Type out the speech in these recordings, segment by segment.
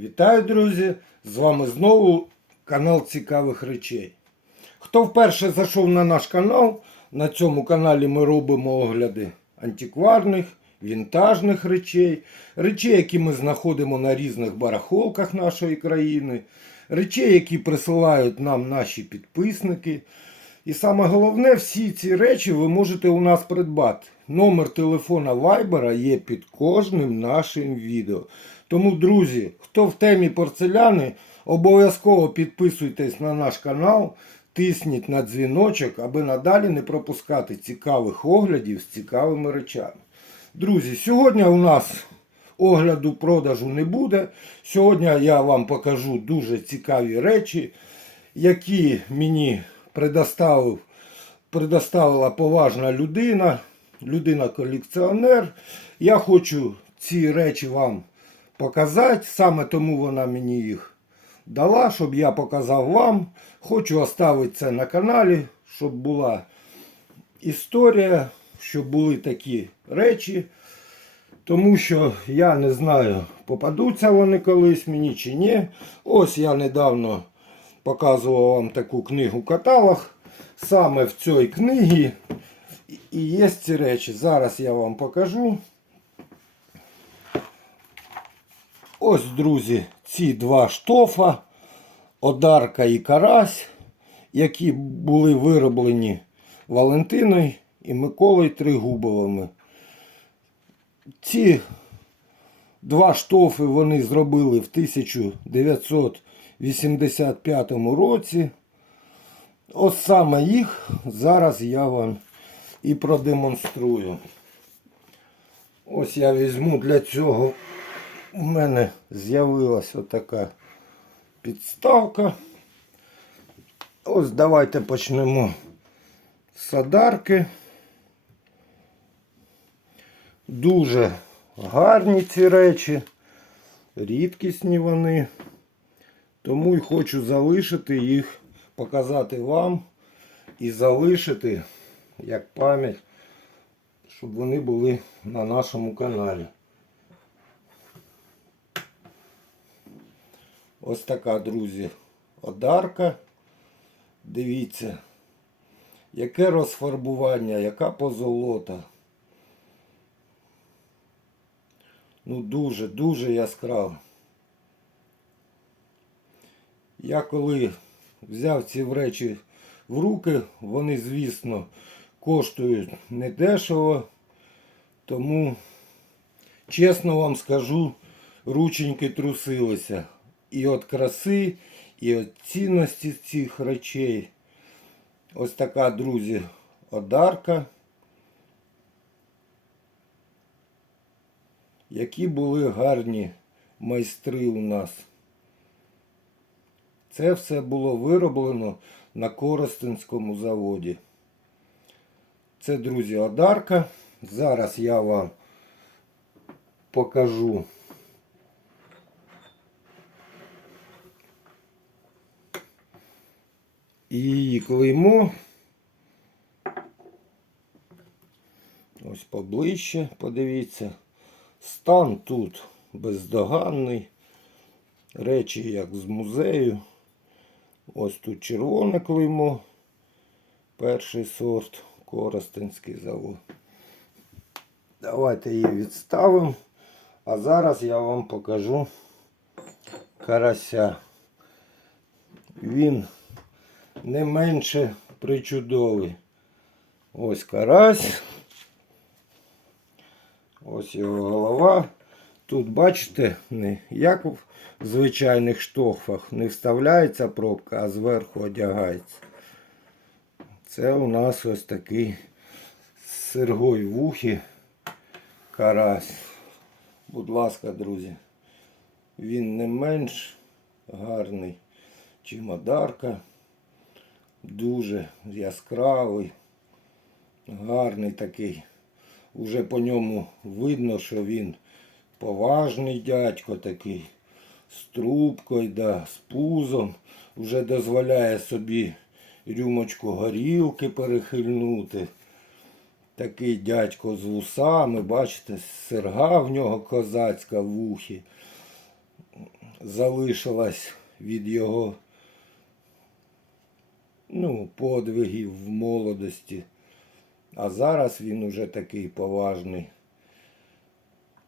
Вітаю, друзі! З вами знову канал Цікавих речей. Хто вперше зайшов на наш канал, на цьому каналі ми робимо огляди антикварних, вінтажних речей, речей, які ми знаходимо на різних барахолках нашої країни, речей, які присилають нам наші підписники. І саме головне, всі ці речі ви можете у нас придбати. Номер телефона Viber є під кожним нашим відео. Тому, друзі, хто в темі порцеляни, обов'язково підписуйтесь на наш канал, тисніть на дзвіночок, аби надалі не пропускати цікавих оглядів з цікавими речами. Друзі, сьогодні у нас огляду продажу не буде. Сьогодні я вам покажу дуже цікаві речі, які мені предоставив, предоставила поважна людина, людина-колекціонер. Я хочу ці речі вам показати, саме тому вона мені їх дала, щоб я показав вам. Хочу оставити це на каналі, щоб була історія, щоб були такі речі. Тому що я не знаю, попадуться вони колись мені чи ні. Ось я недавно показував вам таку книгу каталог. Саме в цій книгі і є ці речі. Зараз я вам покажу. Ось, друзі, ці два штофа, Одарка і Карась, які були вироблені Валентиною і Миколою Тригубовими. Ці два штофи вони зробили в 1985 році. Ось саме їх зараз я вам і продемонструю. Ось я візьму для цього. У мене з'явилася така підставка. Ось давайте почнемо з садарки. Дуже гарні ці речі, рідкісні вони. Тому і хочу залишити їх, показати вам і залишити як пам'ять, щоб вони були на нашому каналі. Ось така, друзі, одарка. Дивіться, яке розфарбування, яка позолота. Ну дуже, дуже яскраво. Я коли взяв ці речі в руки, вони, звісно, коштують недешево. Тому, чесно вам скажу, рученьки трусилися. І від краси, і від цінності цих речей. Ось така, друзі, одарка. Які були гарні майстри у нас. Це все було вироблено на Коростенському заводі. Це, друзі, одарка. Зараз я вам покажу. І її клеймо. Ось поближче, подивіться. Стан тут бездоганний. Речі як з музею. Ось тут червоне клеймо. Перший сорт Коростенський завод. Давайте її відставимо. А зараз я вам покажу карася. Він не менше причудовий. Ось карась. Ось його голова. Тут, бачите, як в звичайних штофах не вставляється пробка, а зверху одягається. Це у нас ось такий сергой в ухі карась. Будь ласка, друзі. Він не менш гарний, чим одарка. Дуже яскравий, гарний такий. Уже по ньому видно, що він поважний дядько такий, з трубкою, да, з пузом. Вже дозволяє собі рюмочку горілки перехильнути. Такий дядько з вусами, бачите, серга в нього козацька в ухі. залишилась від його ну, подвигів в молодості. А зараз він уже такий поважний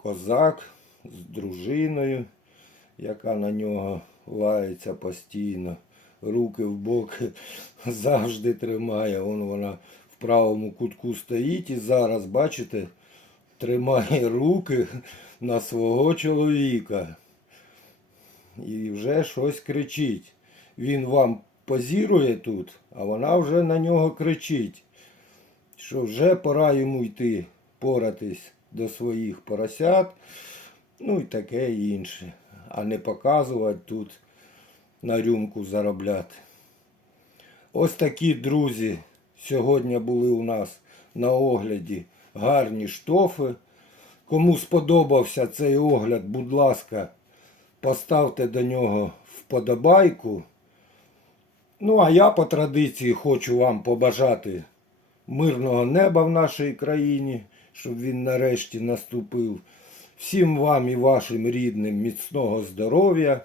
козак з дружиною, яка на нього лається постійно. Руки в боки завжди тримає. Вон вона в правому кутку стоїть і зараз, бачите, тримає руки на свого чоловіка. І вже щось кричить. Він вам позірує тут, а вона вже на нього кричить, що вже пора йому йти поратись до своїх поросят, ну і таке інше. А не показувати тут на рюмку заробляти. Ось такі друзі сьогодні були у нас на огляді гарні штофи. Кому сподобався цей огляд, будь ласка, поставте до нього вподобайку. Ну, а я по традиції хочу вам побажати мирного неба в нашій країні, щоб він нарешті наступив. Всім вам і вашим рідним міцного здоров'я.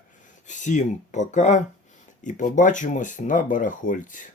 Всім пока і побачимось на барахольці.